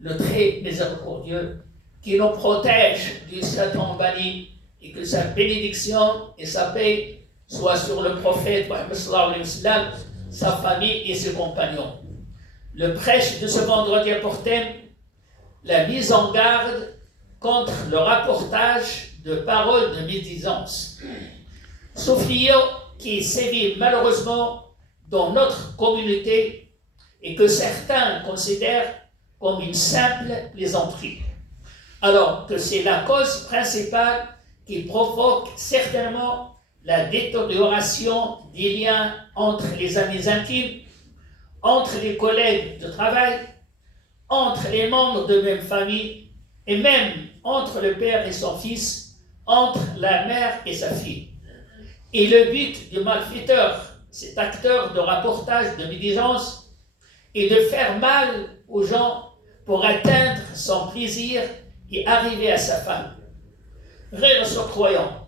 le très miséricordieux, qui nous protège du Satan banni, et que sa bénédiction et sa paix soient sur le prophète Mohammed sallallahu alayhi wa sallam, sa famille et ses compagnons. Le prêche de ce vendredi a pour thème la mise en garde contre le rapportage de paroles de médisance. Ce fléau qui sévit malheureusement dans notre communauté et que certains considèrent comme une simple plaisanterie, alors que c'est la cause principale qui provoque certainement la détérioration des liens entre les amis intimes, entre les collègues de travail, entre les membres de même famille et même entre le père et son fils, entre la mère et sa fille. Et le but du malfaiteur, cet acteur de rapportage de médisance, est de faire mal aux gens pour atteindre son plaisir et arriver à sa femme. Frères croyants,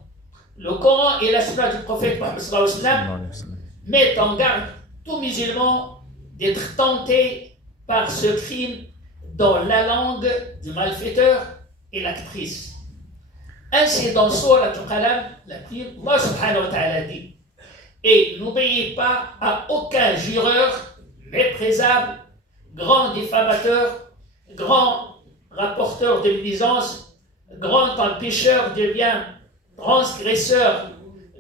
le Coran et la Sunna du prophète Mohammed sallallahu alayhi wa sallam mettent en garde tout musulman d'être tenté par ce crime dans la langue du malfaiteur et l'actrice. Ainsi, dans Sourate Al-Qalam, la prière, Allah subhanahu wa ta'ala dit: et n'obéissez pas à aucun jureur méprisable, grand diffamateur, grand rapporteur de médisance, grand empêcheur de bien, transgresseur,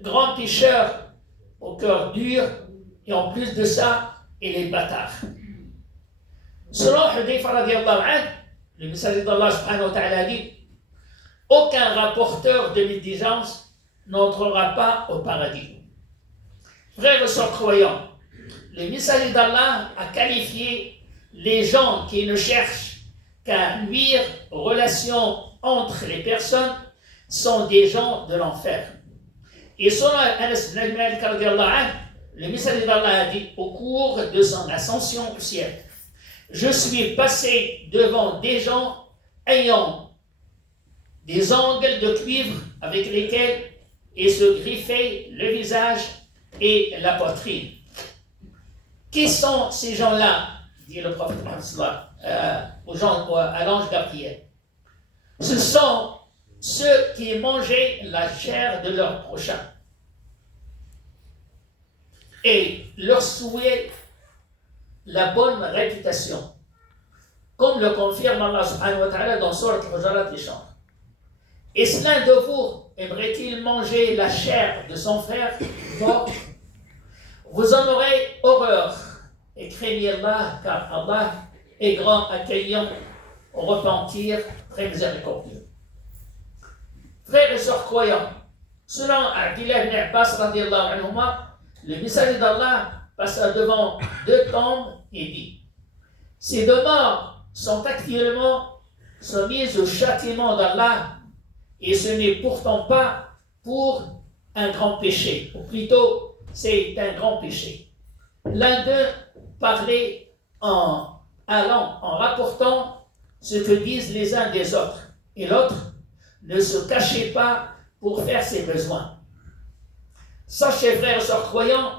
grand pécheur au cœur dur, et en plus de ça, il est bâtard. Selon Hudayfa radiallahu anhu, le messager d'Allah subhanahu wa ta'ala dit: aucun rapporteur de médisance n'entrera pas au paradis. Frères et sœurs croyants, le messager d'Allah a qualifié les gens qui ne cherchent qu'à nuire aux relations entre les personnes sont des gens de l'enfer. Et selon Anas ibn Malik radiallahu anhu, le messager d'Allah a dit au cours de son ascension au ciel: je suis passé devant des gens ayant des ongles de cuivre avec lesquels ils se griffaient le visage et la poitrine. Qui sont ces gens-là? Dit le prophète à l'ange Gabriel. Ce sont ceux qui mangeaient la chair de leur prochain et leur souhaitaient la bonne réputation, comme le confirme Allah subhanahu wa ta'ala dans Sourate Al-Hujurat, les chants. Est-ce l'un de vous aimerait-il manger la chair de son frère mort? Vous en aurez horreur et craignez Allah, car Allah est grand, accueillant, au repentir, très miséricordieux. Frères et sœurs croyants, selon Abdullah ibn Abbas radiallahu anhuma, le messager d'Allah passa devant deux tombes et dit: ces deux morts sont actuellement soumises au châtiment d'Allah, et ce n'est pourtant pas pour un grand péché, ou plutôt c'est un grand péché. L'un d'eux parlait en rapportant ce que disent les uns des autres, et l'autre ne se cachait pas pour faire ses besoins. Sachez, frères et sœurs croyants,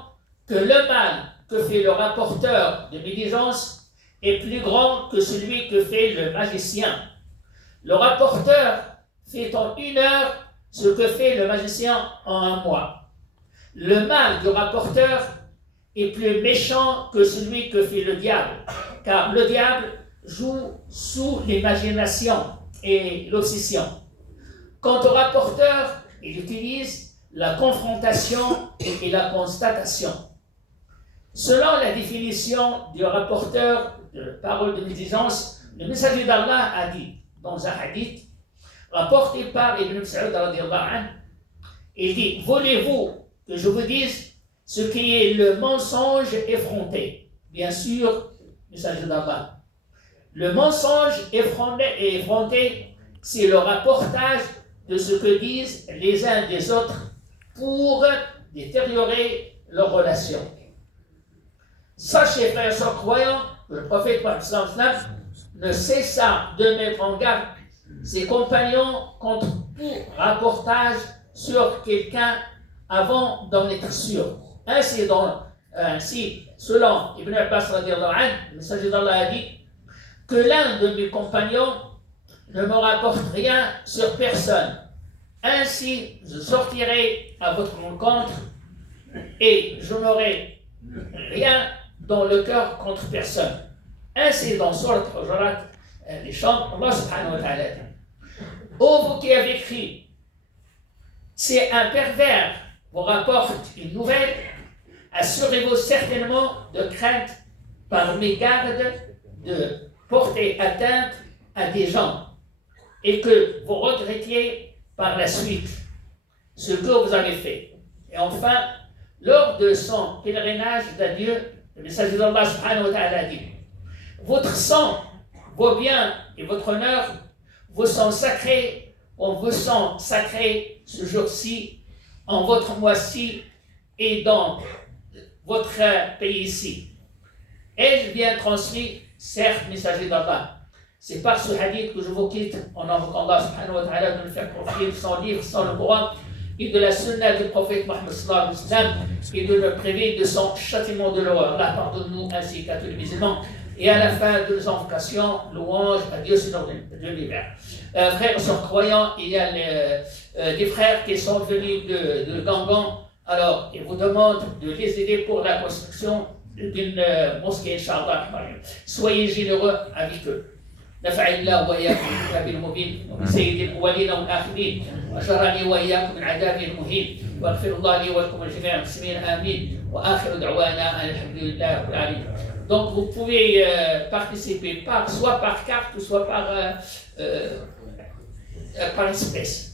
que le mal que fait le rapporteur de médisance est plus grand que celui que fait le magicien. Le rapporteur fait en 1 heure ce que fait le magicien en 1 mois. Le mal du rapporteur est plus méchant que celui que fait le diable, car le diable joue sous l'imagination et l'obsession. Quant au rapporteur, il utilise la confrontation et la constatation. Selon la définition du rapporteur de parole de médisance, le messager d'Allah a dit dans un hadith rapporté par Ibn Mas'ud radiyallahu anhu, il dit: voulez-vous que je vous dise ce qui est le mensonge effronté? Bien sûr, messager d'Allah. Le mensonge effronté, c'est le rapportage de ce que disent les uns des autres pour détériorer leurs relations. Sachez, frères et sœurs croyants, que le prophète Mohammed ne cessa de mettre en garde ses compagnons contre tout rapportage sur quelqu'un avant d'en être sûr. Ainsi, selon Ibn Abbas, le messager d'Allah a dit que l'un de mes compagnons ne me rapporte rien sur personne. Ainsi, je sortirai à votre rencontre et je n'aurai rien dans le cœur contre personne. Ainsi, dans Surat Hujurat, les chants, Allah subhanahu wa ta'ala dit, ô vous qui avez écrit, si un pervers vous rapporte une nouvelle, assurez-vous certainement de crainte par mégarde de porter atteinte à des gens et que vous regrettiez par la suite ce que vous avez fait. Et enfin, lors de son pèlerinage d'adieu, le messager d'Allah subhanahu wa ta'ala dit, votre sang, vos biens et votre honneur vous sont sacrés, on vous sent sacré ce jour-ci, en votre mois-ci et dans votre pays ici. Ai-je bien transmis, certes, messager d'Allah. C'est par ce hadith que je vous quitte en invoquant Allah subhanahu wa ta'ala de nous faire profiter de son livre, sans le Coran, et de la sunna du prophète Mohammed sallallahu alayhi wa sallam, et de nous priver de son châtiment de l'horreur. Allah pardonne-nous ainsi qu'à tous les musulmans. Et à la fin de nos invocations, louange à Dieu, Seigneur de l'univers. Frères et sœurs croyants, il y a des frères qui sont venus de Gangan. Alors, ils vous demandent de les aider pour la construction d'une mosquée, Inch'Allah. Soyez généreux avec eux. نفع الله وإياكم بالكتاب المبين وبسيد الأولين والآخرين وأجرني وإياكم من عذابه المهين واغفر الله لي ولكم الجميع المسلمين آمين وآخر دعوانا أن الحمد لله رب العالمين. Donc vous pouvez participer soit par carte ou soit par espèce.